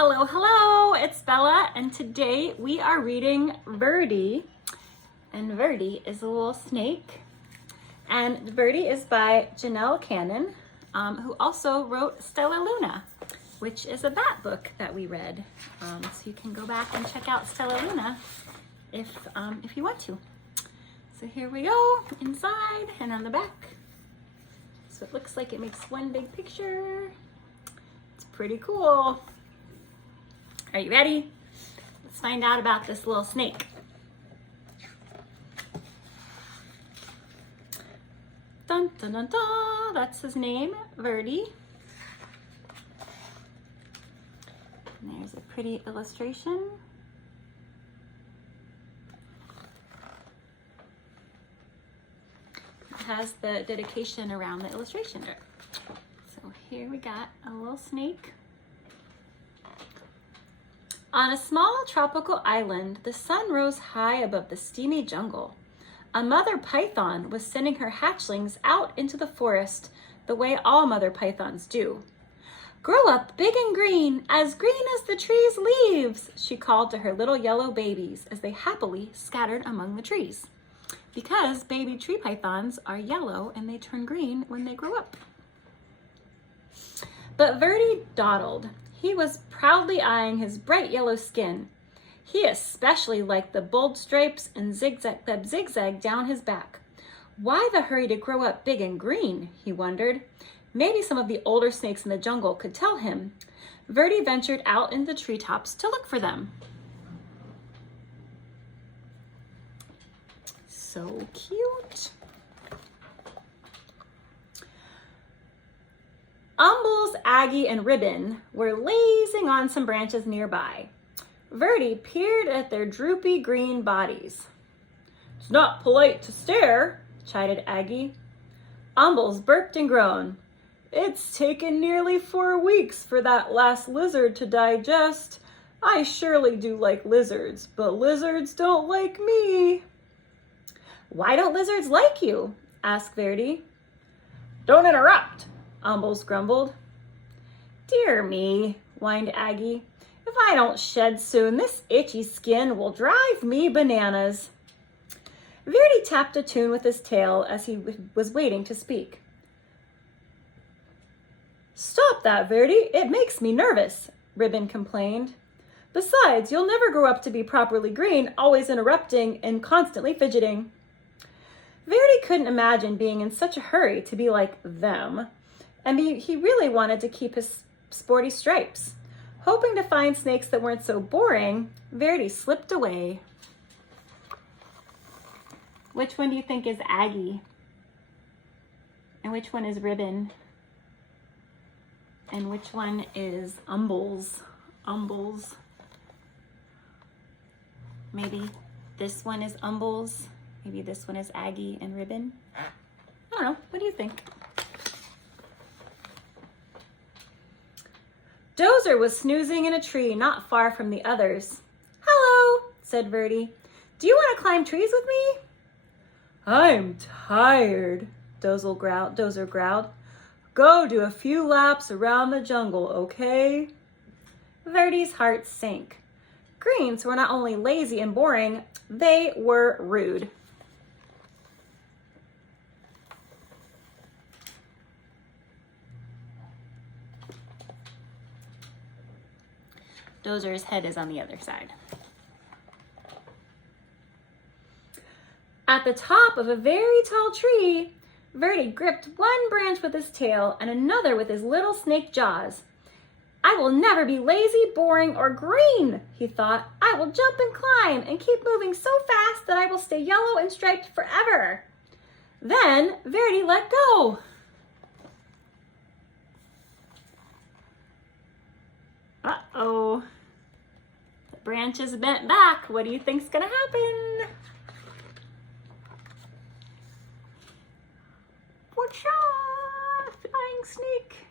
Hello, hello, it's Bella, and today we are reading Verdi. And Verdi is a little snake. And Verdi is by Janelle Cannon, who also wrote Stella Luna, which is a bat book that we read. So you can go back and check out Stella Luna if you want to. So here we go, inside and on the back. So it looks like it makes one big picture. It's pretty cool. Are you ready? Let's find out about this little snake. Dun, dun, dun, dun. That's his name, Verdi. And there's a pretty illustration. It has the dedication around the illustration. So here we got a little snake. On a small tropical island, the sun rose high above the steamy jungle. A mother python was sending her hatchlings out into the forest the way all mother pythons do. "Grow up big and green as the tree's leaves," she called to her little yellow babies as they happily scattered among the trees. Because baby tree pythons are yellow and they turn green when they grow up. But Verdi dawdled. He was proudly eyeing his bright yellow skin. He especially liked the bold stripes and that zigzag down his back. Why the hurry to grow up big and green, he wondered. Maybe some of the older snakes in the jungle could tell him. Verdi ventured out in the treetops to look for them. So cute. Umbles, Aggie, and Ribbon were lazing on some branches nearby. Verdi peered at their droopy green bodies. "It's not polite to stare," chided Aggie. Umbles burped and groaned. "It's taken nearly 4 weeks for that last lizard to digest. I surely do like lizards, but lizards don't like me." "Why don't lizards like you?" asked Verdi. "Don't interrupt," Umbles grumbled. "Dear me," whined Aggie. "If I don't shed soon, this itchy skin will drive me bananas." Verdi tapped a tune with his tail as he was waiting to speak. "Stop that, Verdi. It makes me nervous," Ribbon complained. "Besides, you'll never grow up to be properly green, always interrupting and constantly fidgeting." Verdi couldn't imagine being in such a hurry to be like them. And he really wanted to keep his sporty stripes. Hoping to find snakes that weren't so boring, Verdi slipped away. Which one do you think is Aggie? And which one is Ribbon? And which one is Umbles? Umbles. Maybe this one is Umbles. Maybe this one is Aggie and Ribbon. I don't know. What do you think? Dozer was snoozing in a tree not far from the others. "Hello," said Verdi. "Do you want to climb trees with me?" "I'm tired," Dozer growled. "Go do a few laps around the jungle, okay?" Verdi's heart sank. Greens were not only lazy and boring, they were rude. Dozer's head is on the other side. At the top of a very tall tree, Verdi gripped one branch with his tail and another with his little snake jaws. "I will never be lazy, boring, or green," he thought. "I will jump and climb and keep moving so fast that I will stay yellow and striped forever." Then Verdi let go. Uh-oh. The branch is bent back. What do you think's gonna happen? Whatcha? Flying snake.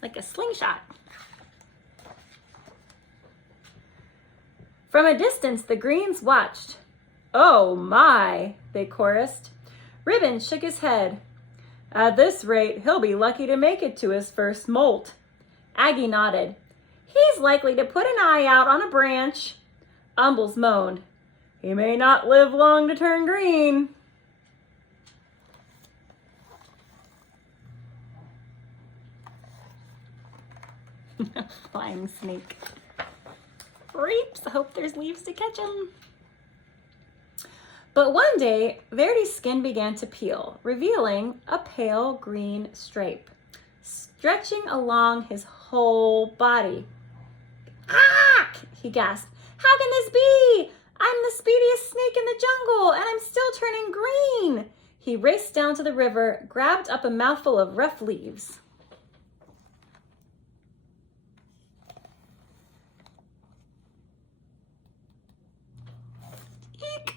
Like a slingshot. From a distance, the greens watched. "Oh my," they chorused. Ribbon shook his head. "At this rate, he'll be lucky to make it to his first molt." Aggie nodded. He's likely to put an eye out on a branch. Umbles moaned. He may not live long to turn green. Flying snake. Reaps. Hope there's leaves to catch him. But one day, Verdi's skin began to peel, revealing a pale green stripe, stretching along his whole body. Ah! He gasped. How can this be? I'm the speediest snake in the jungle, and I'm still turning green. He raced down to the river, grabbed up a mouthful of rough leaves. Eek!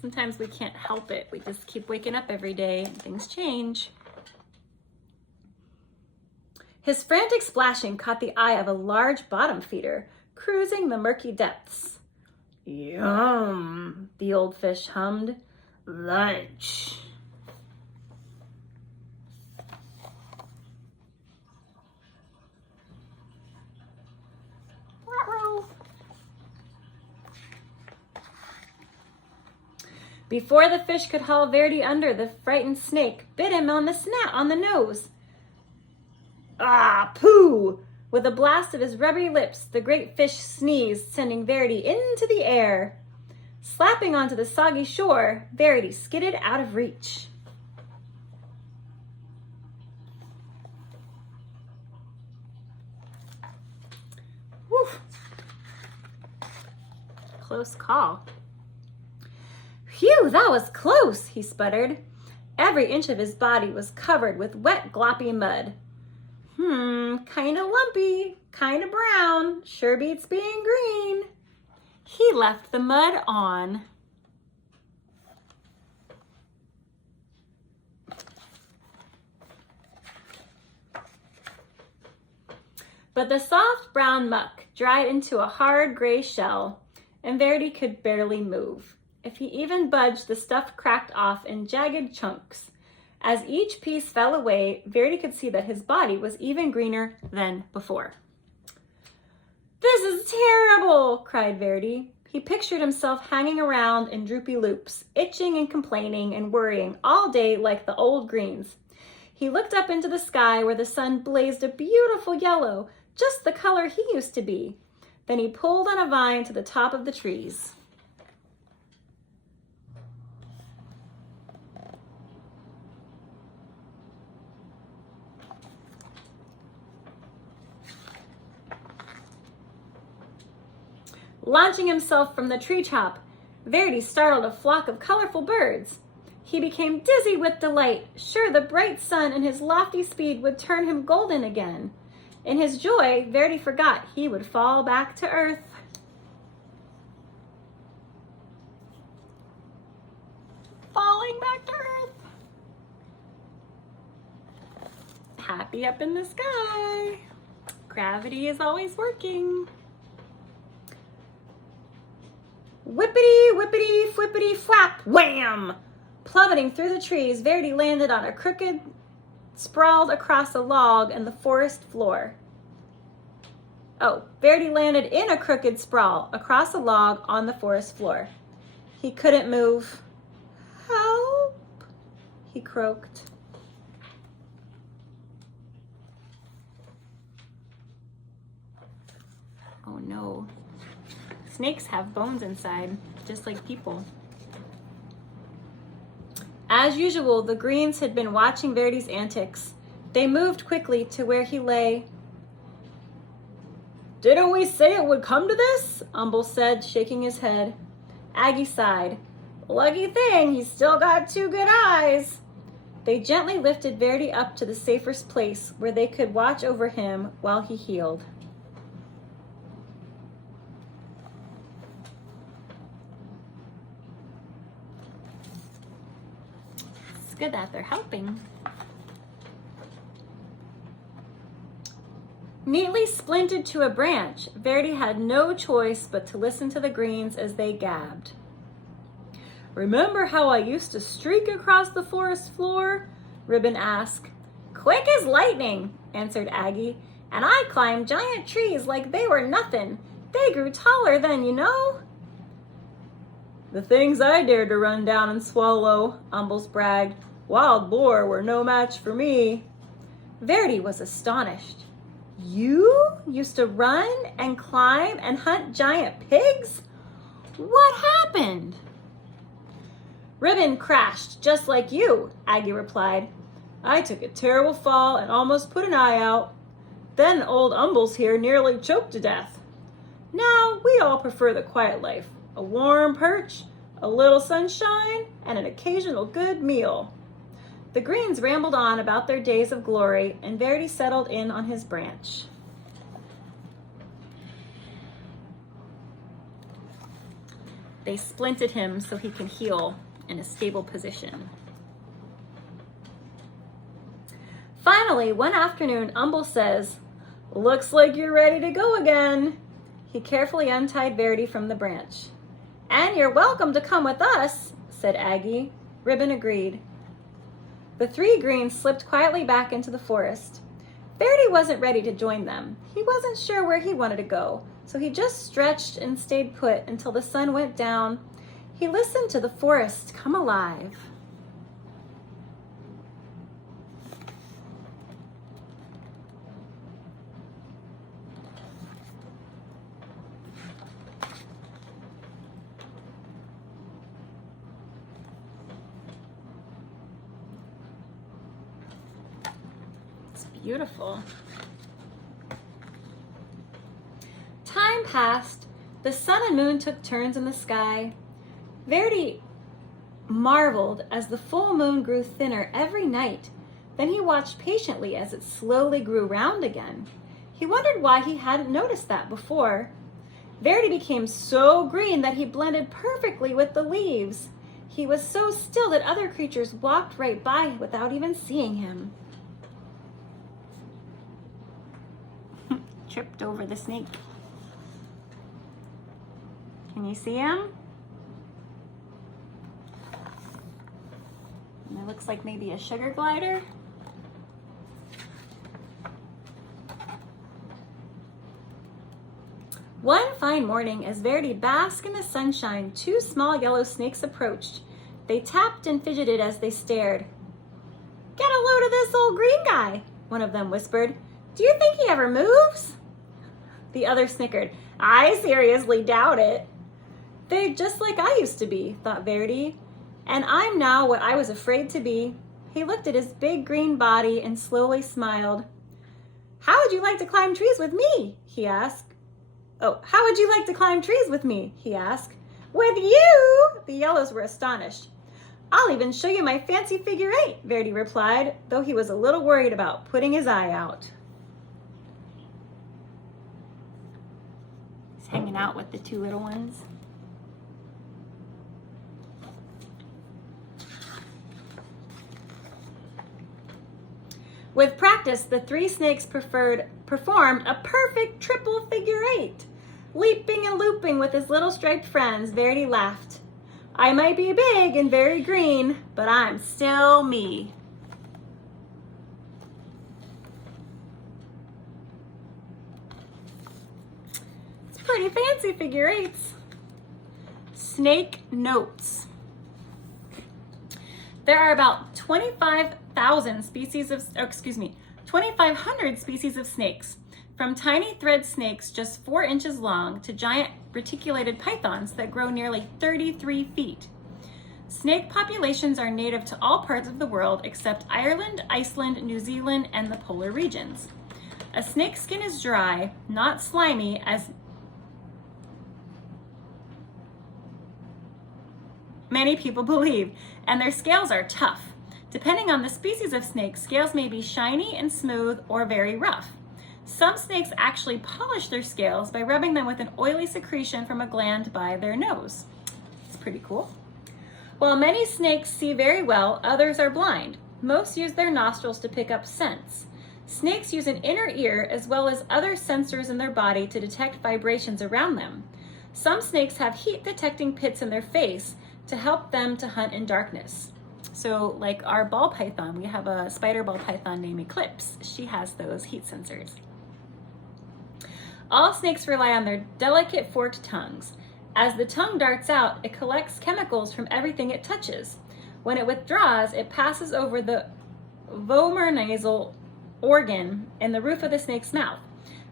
Sometimes we can't help it. We just keep waking up every day and things change. His frantic splashing caught the eye of a large bottom feeder, cruising the murky depths. Yum, the old fish hummed. Lunch. Before the fish could haul Verdi under, the frightened snake bit him on the nose. Ah, pooh! With a blast of his rubbery lips, the great fish sneezed, sending Verdi into the air. Slapping onto the soggy shore, Verdi skidded out of reach. Whew. Close call. Phew, that was close, he sputtered. Every inch of his body was covered with wet, gloppy mud. Kinda lumpy, kinda brown, sure beats being green. He left the mud on. But the soft brown muck dried into a hard gray shell, and Verdi could barely move. If he even budged, the stuff cracked off in jagged chunks. As each piece fell away, Verdi could see that his body was even greener than before. This is terrible, cried Verdi. He pictured himself hanging around in droopy loops, itching and complaining and worrying all day like the old greens. He looked up into the sky where the sun blazed a beautiful yellow, just the color he used to be. Then he pulled on a vine to the top of the trees. Launching himself from the tree top, Verdi startled a flock of colorful birds. He became dizzy with delight, sure the bright sun and his lofty speed would turn him golden again. In his joy, Verdi forgot he would fall back to earth. Falling back to earth. Happy up in the sky. Gravity is always working. Whippity, whippity, flippity, flap, wham! Plummeting through the trees, Verdi landed on a crooked, sprawled across a log in the forest floor. Verdi landed in a crooked sprawl across a log on the forest floor. He couldn't move. Help, he croaked. Oh no. Snakes have bones inside, just like people. As usual, the greens had been watching Verdi's antics. They moved quickly to where he lay. Didn't we say it would come to this? Umble said, shaking his head. Aggie sighed. Lucky thing, he's still got 2 good eyes. They gently lifted Verdi up to the safest place where they could watch over him while he healed. Good that they're helping. Neatly splinted to a branch, Verdi had no choice but to listen to the greens as they gabbed. Remember how I used to streak across the forest floor? Ribbon asked. Quick as lightning, answered Aggie. And I climbed giant trees like they were nothing. They grew taller then, you know. The things I dared to run down and swallow, Umbles bragged. Wild boar were no match for me. Verdi was astonished. You used to run and climb and hunt giant pigs? What happened? Ribbon crashed just like you, Aggie replied. I took a terrible fall and almost put an eye out. Then old Umbles here nearly choked to death. Now we all prefer the quiet life, a warm perch, a little sunshine, and an occasional good meal. The Greens rambled on about their days of glory, and Verdi settled in on his branch. They splinted him so he can heal in a stable position. Finally, one afternoon, Umble says, Looks like you're ready to go again. He carefully untied Verdi from the branch. And you're welcome to come with us, said Aggie. Ribbon agreed. The three Greens slipped quietly back into the forest. Verdi wasn't ready to join them. He wasn't sure where he wanted to go, so he just stretched and stayed put until the sun went down. He listened to the forest come alive. Beautiful. Time passed. The sun and moon took turns in the sky. Verdi marveled as the full moon grew thinner every night. Then he watched patiently as it slowly grew round again. He wondered why he hadn't noticed that before. Verdi became so green that he blended perfectly with the leaves. He was so still that other creatures walked right by without even seeing him. Tripped over the snake. Can you see him? And it looks like maybe a sugar glider. One fine morning, as Verdi basked in the sunshine, two small yellow snakes approached. They tapped and fidgeted as they stared. Get a load of this old green guy, one of them whispered. Do you think he ever moves? The other snickered. I seriously doubt it. They're just like I used to be, thought Verdi. And I'm now what I was afraid to be. He looked at his big green body and slowly smiled. How would you like to climb trees with me? He asked. How would you like to climb trees with me? He asked. With you? The yellows were astonished. I'll even show you my fancy figure eight, Verdi replied, though he was a little worried about putting his eye out. Hanging out with the two little ones. With practice, the three snakes performed a perfect triple figure eight. Leaping and looping with his little striped friends, Verdi laughed. I might be big and very green, but I'm still me. Pretty fancy figure eights. Snake notes. There are about 2,500 species of snakes, from tiny thread snakes just 4 inches long to giant reticulated pythons that grow nearly 33 feet. Snake populations are native to all parts of the world except Ireland, Iceland, New Zealand, and the polar regions. A snake's skin is dry, not slimy, as many people believe, and their scales are tough. Depending on the species of snake, scales may be shiny and smooth or very rough. Some snakes actually polish their scales by rubbing them with an oily secretion from a gland by their nose. It's pretty cool. While many snakes see very well, others are blind. Most use their nostrils to pick up scents. Snakes use an inner ear as well as other sensors in their body to detect vibrations around them. Some snakes have heat detecting pits in their face to help them to hunt in darkness. So like our ball python, we have a spider ball python named Eclipse. She has those heat sensors. All snakes rely on their delicate forked tongues. As the tongue darts out, it collects chemicals from everything it touches. When it withdraws, it passes over the vomeronasal organ in the roof of the snake's mouth.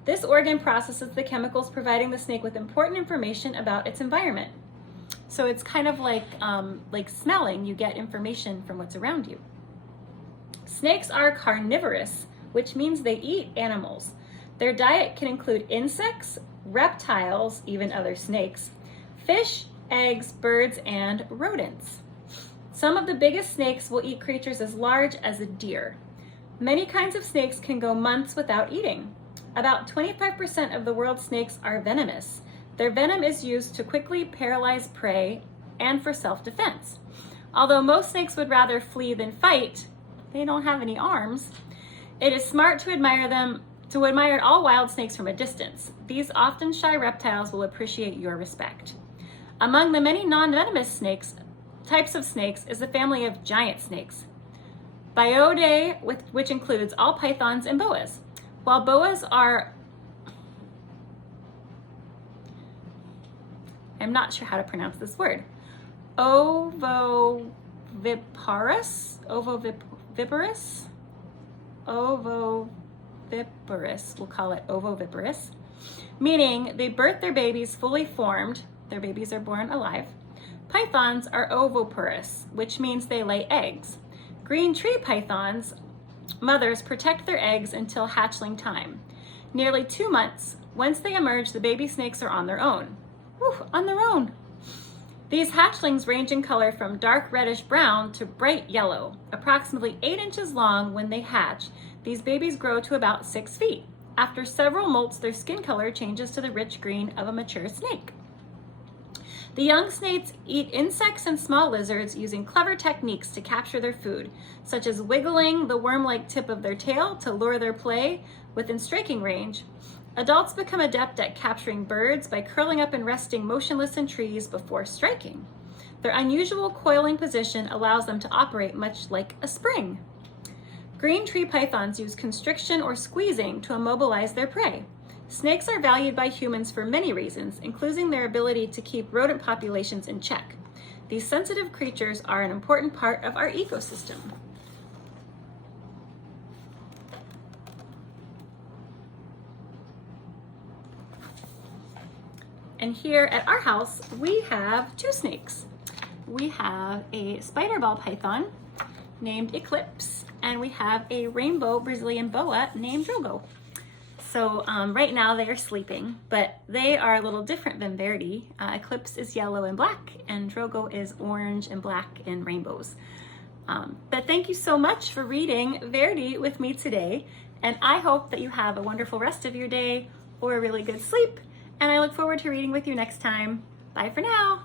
This organ processes the chemicals, providing the snake with important information about its environment. So it's kind of like smelling. You get information from what's around you. Snakes are carnivorous, which means they eat animals. Their diet can include insects, reptiles, even other snakes, fish, eggs, birds, and rodents. Some of the biggest snakes will eat creatures as large as a deer. Many kinds of snakes can go months without eating. About 25% of the world's snakes are venomous. Their venom is used to quickly paralyze prey and for self-defense. Although most snakes would rather flee than fight, they don't have any arms. It is smart to admire all wild snakes from a distance. These often shy reptiles will appreciate your respect. Among the many non-venomous types of snakes is the family of giant snakes. Bioidae, which includes all pythons and boas. While boas are, I'm not sure how to pronounce this word, ovoviparous, we'll call it ovoviparous, meaning they birth their babies fully formed. Their babies are born alive. Pythons are oviparous, which means they lay eggs. Green tree pythons, mothers protect their eggs until hatchling time. Nearly 2 months, once they emerge, the baby snakes are on their own. On their own. These hatchlings range in color from dark reddish brown to bright yellow. Approximately 8 inches long when they hatch, these babies grow to about 6 feet. After several molts, their skin color changes to the rich green of a mature snake. The young snakes eat insects and small lizards using clever techniques to capture their food, such as wiggling the worm-like tip of their tail to lure their prey within striking range. Adults become adept at capturing birds by curling up and resting motionless in trees before striking. Their unusual coiling position allows them to operate much like a spring. Green tree pythons use constriction or squeezing to immobilize their prey. Snakes are valued by humans for many reasons, including their ability to keep rodent populations in check. These sensitive creatures are an important part of our ecosystem. And here at our house, we have 2 snakes. We have a spider ball python named Eclipse, and we have a rainbow Brazilian boa named Drogo. So right now they are sleeping, but they are a little different than Verdi. Eclipse is yellow and black, and Drogo is orange and black and rainbows. But thank you so much for reading Verdi with me today, and I hope that you have a wonderful rest of your day or a really good sleep, and I look forward to reading with you next time. Bye for now.